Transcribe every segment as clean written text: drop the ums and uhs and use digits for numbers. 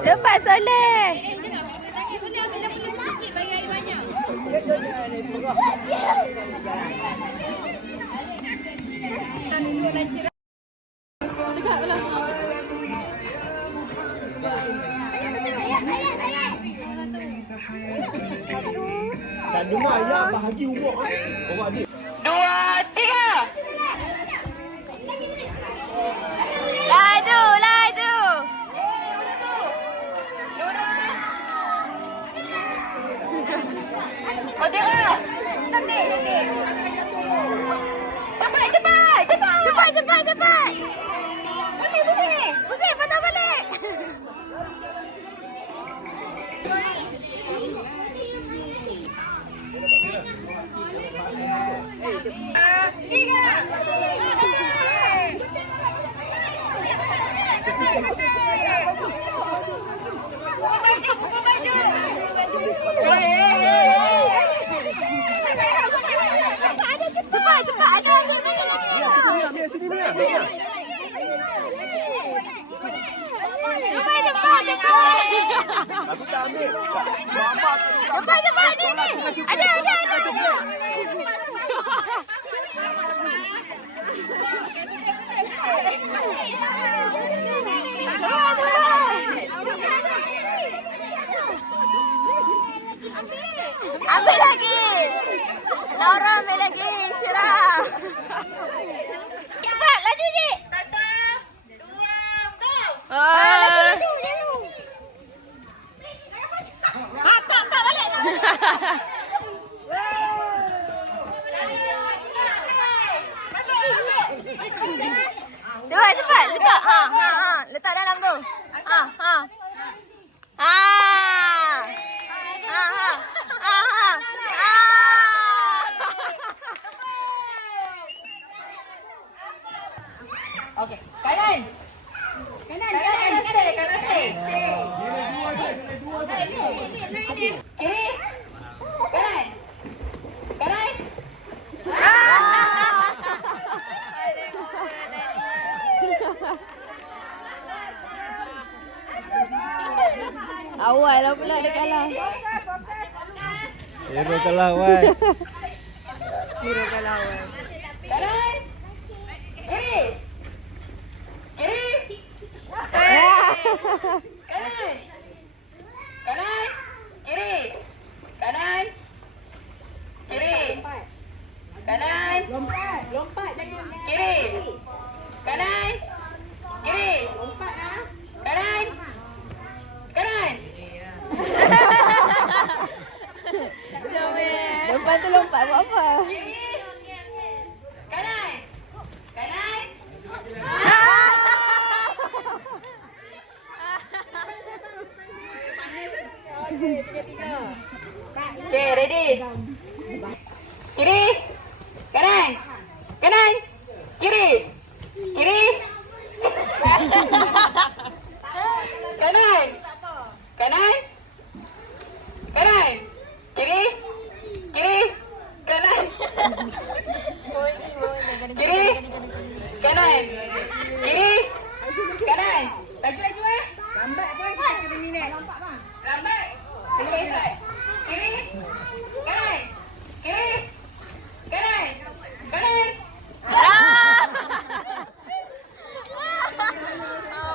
Lepas Soleh. Dan dengar ayah bahagi umur. Bawa dia. 2, 3. Laju, laju. Oh, tengok. Cantik, cantik. Cepat, cepat, cepat. Cepat, cepat, cepat. Pusing, pusing. Pusing, patah balik. Tiga. Cepat, cepat. Ada Ambil sini ni. Ambil. cepat, cepat, cepat. Aku tak ambil. Cepat, cepat. Ni. Ada. Ambil lagi. Laura ambil lagi. Syirah. Cepat, laju je. 1, 2, go. Tak balik. Cepat. Letak. Letak dalam tu. Okey. Kanan. Kiri. Kanan. Awal lah pula dia kalah. Hero kalah, wai. Hero kalah awal. Kanan. Kiri. Kanan. Kiri. Kanan. Kiri. Kanan. Lompat jangan. Kiri. Kanan. Kiri. Lompat ah. Kanan. Lompat tu lompat buat apa? Kiri. Kanan. Okay, ready. Kiri. Kanan. Kiri. Kanan. Kiri. Kanan. Kiri. Kanan. Laju eh. Lambat pun kita ni ni. Lambat. Kiri. Kanan.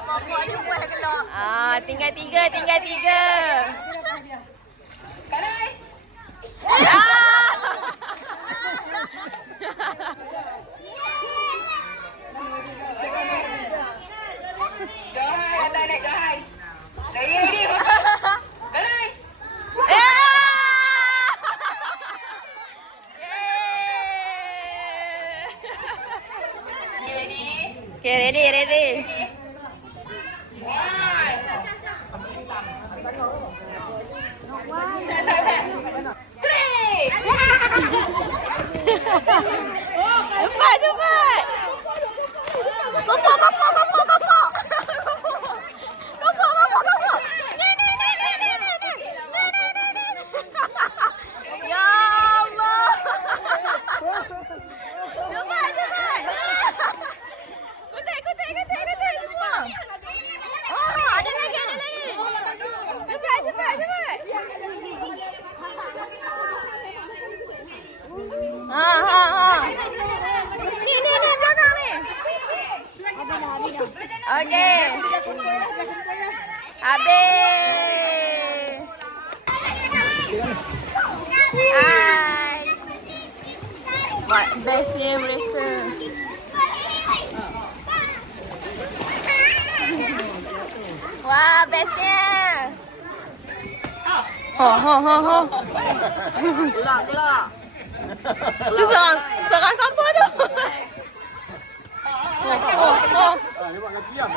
Bapak dia buat kelak. Tinggal tiga. Kanan. Johan, tak nak Johan. Ready. Kanan. Ready. Okay, ready. Cepat. Kopok. Ni. Ya Allah. Okey. Habis. Hai. Buat bestnya mereka. Wah, bestnya. Ho. Gelak. Tu seorang siapa tu? Oh. Dia buat kaki diam.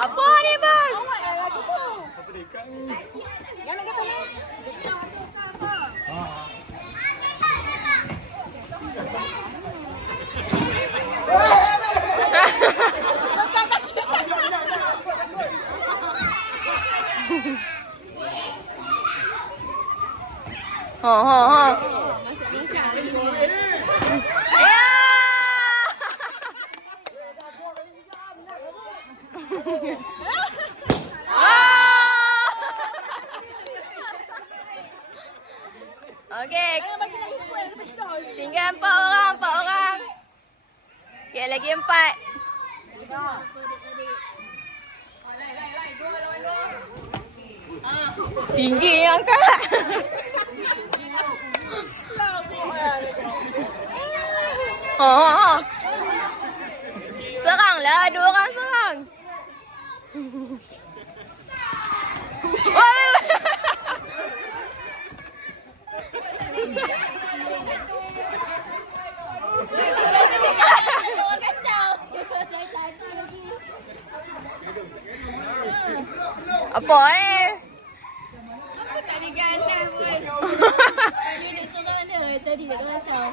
Apa ni bang? Okey. Tinggal 4 orang. Okey, lagi 4. Tinggi yang angkat. Seranglah, 2 orang serang. Apa ni? Tak ada ganas pun. Ni duduk seorang mana? Tadi tak kacau.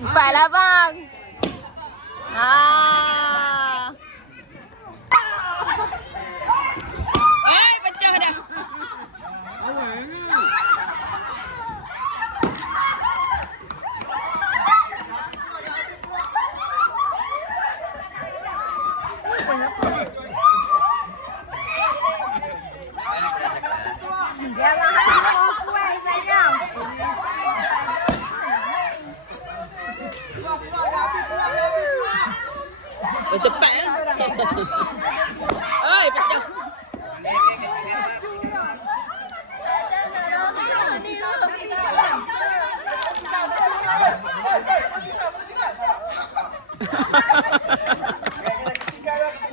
Empatlah bang. Pecah dah. Jangan harap kuat sayang. Cepat ya. Oi, pecah.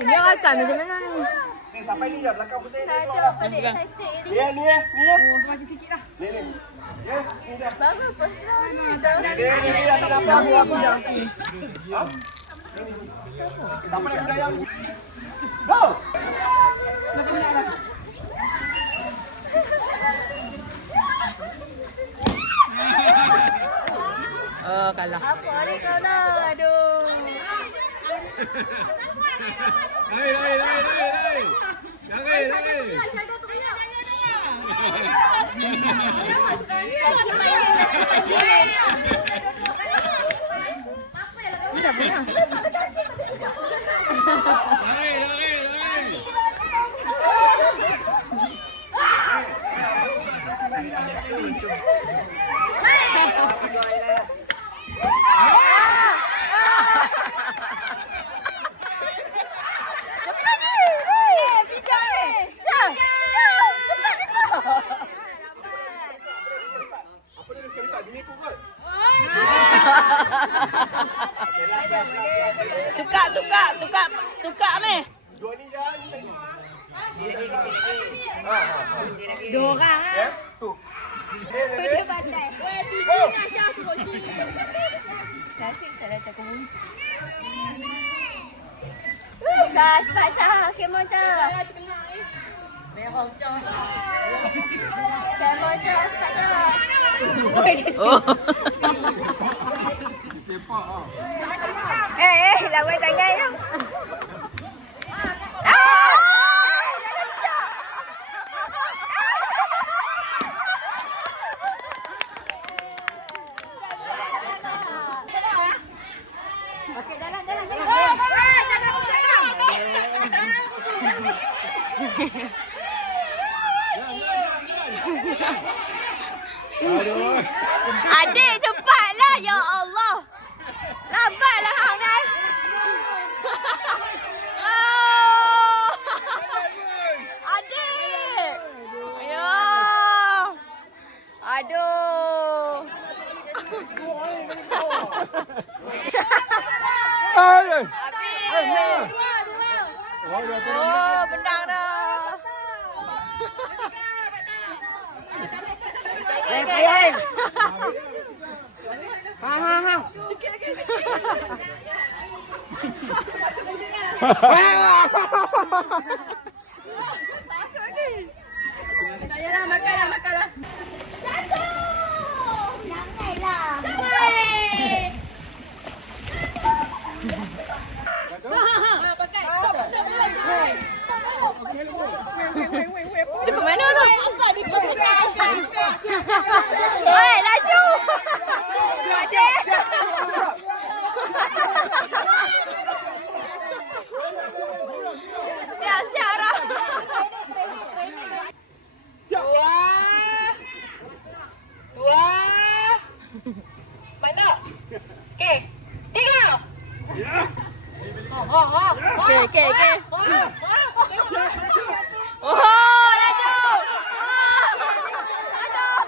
Dia akan macam mana ni? Ni sampai ni dah belakang putih ni keluar. Ni. Maju sikit lah. Ni. Ya, ni dah. Baru pasal. Ni dah tak apa-apa dah. Ha? Siapa nak budaya ni? Go! Oh, kalah. Apa ni kau nak? Aduh. Tukar ni. Dua ni dah ni lagi. Dua orang ah. Ya, tu. Dia pandai. Weh, tiga nak siapa tu? Nasib tak ada cakap. Cepat cah, kemo cah. Merah cah. Kemo cah, cepat cah. Sepak ah. Lawan tangan tu. Ah! Okey, jalan, jalan, jalan. Aduh. Adik cepatlah ya Allah. Lambatlah hang ni. Oh. Adik. Ya. Aduh. Aduh. Habis. Oh, bendang dah. Ayah. Ha. Ayolah, makanlah, makanlah. Itu ke mana tu? Woi, laju. Adik. Siap-siap dah. Wah. Mana? Okey. Tiga. Okey. Oh, laju. Aduh.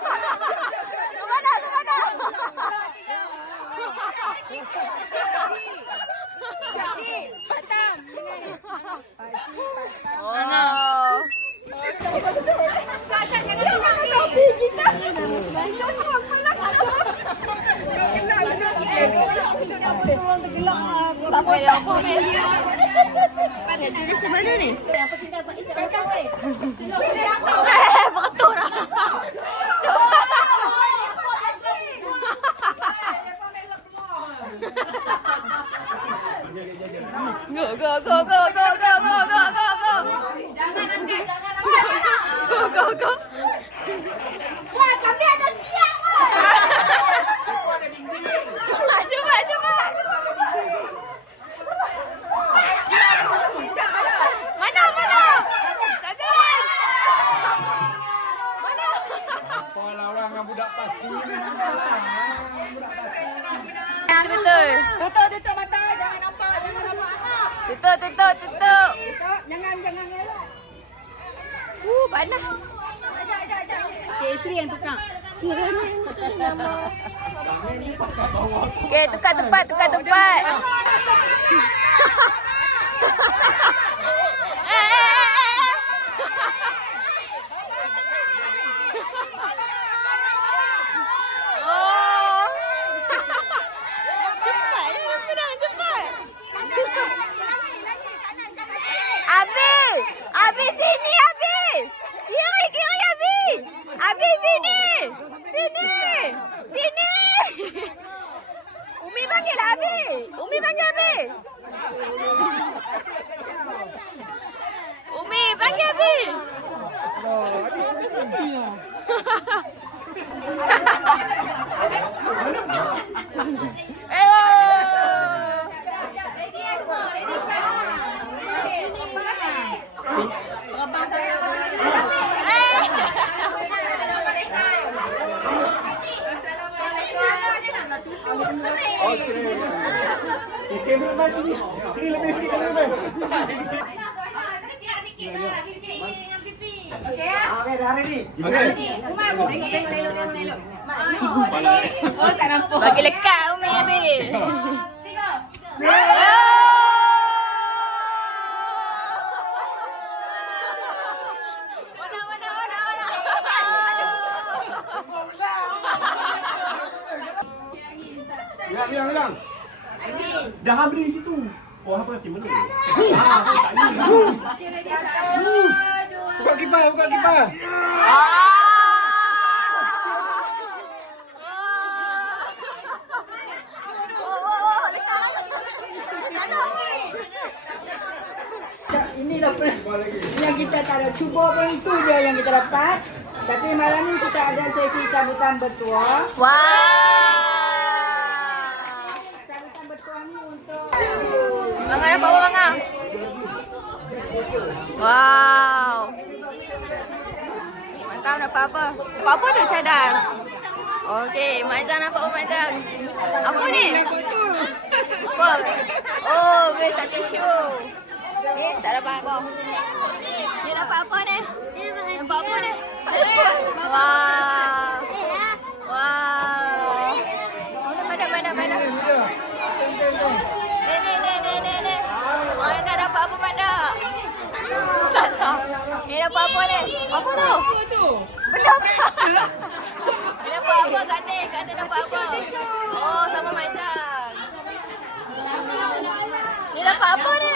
Ke mana? Pakcik, Batam. Oh. Kakak jangan tapi kita. Sampai dia aku ambil. Dari sebelah ni. Betul lah. Go. Wah, kami ada tiang. Cepat. Mana? Tazan. Mana? Apa lawan dengan budak pasti ni? Betul. Tutup mata, jangan nampak. Tutup. Jangan elak. Panas. Okey, Sri yang tukar. Okey, tukar tempat. Oh. Cepat. Abi sini Abi. Kiri Abi. Abi sini. Umi panggil Abi. Umi panggil Abi. Kamera mai sini. Sini lebih sikit kamera mai. Okey, dah hari ni. Okey. Oh, tak nampak. Bagi lekat Umi Abi. Bilang. Dah ambil di situ. Oh, apa lagi mana? Buka kipas. Inilah yang kita tak ada cuba pun itu je yang kita dapat. Tapi malam ni kita ada sesi cabutan bertuah. Wow. Cabutan bertuah Mangga dapat apa Mangga? Wow. Mangga dapat apa? Apa tu cadar? Okey, Maizan dapat apa Maizan? Apa ni? Apa? Oh, weh tak tisu. Ni tak dapat apa. Ni dapat apa ni? Dapat apa ni? Wow. Wow. Mana? Ni. Mana dapat apa Manda? Tak tahu. Ni dapat apa ni? Apa tu? Benda apa? Ni dapat apa Kak Teh? Kak Teh dapat apa? Oh, sama macam. Ni dapat apa ni?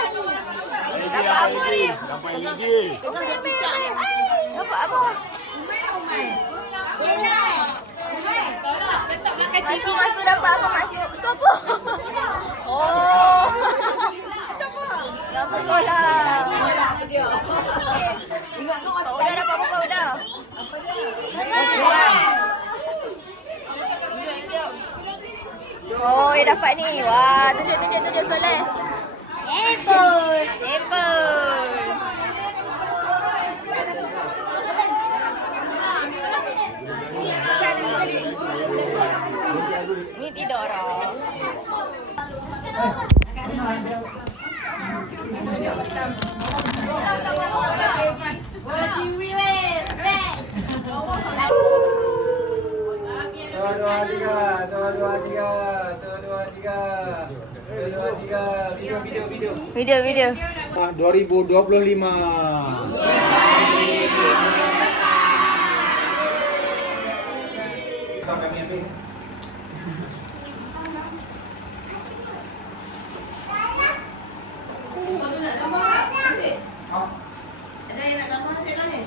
Dapat apa ni? Dapat gigi. Dapat apa? Masuk dapat apa masuk? Tu apa? Oh. Lampu solar. Kau udah dapat apa kau udah? Oh, dia dapat ni. Wah, tunjuk Soleh. Apple. Ni tidur orang. Video. 2025. Ada yang nak gambar, cik lah ni.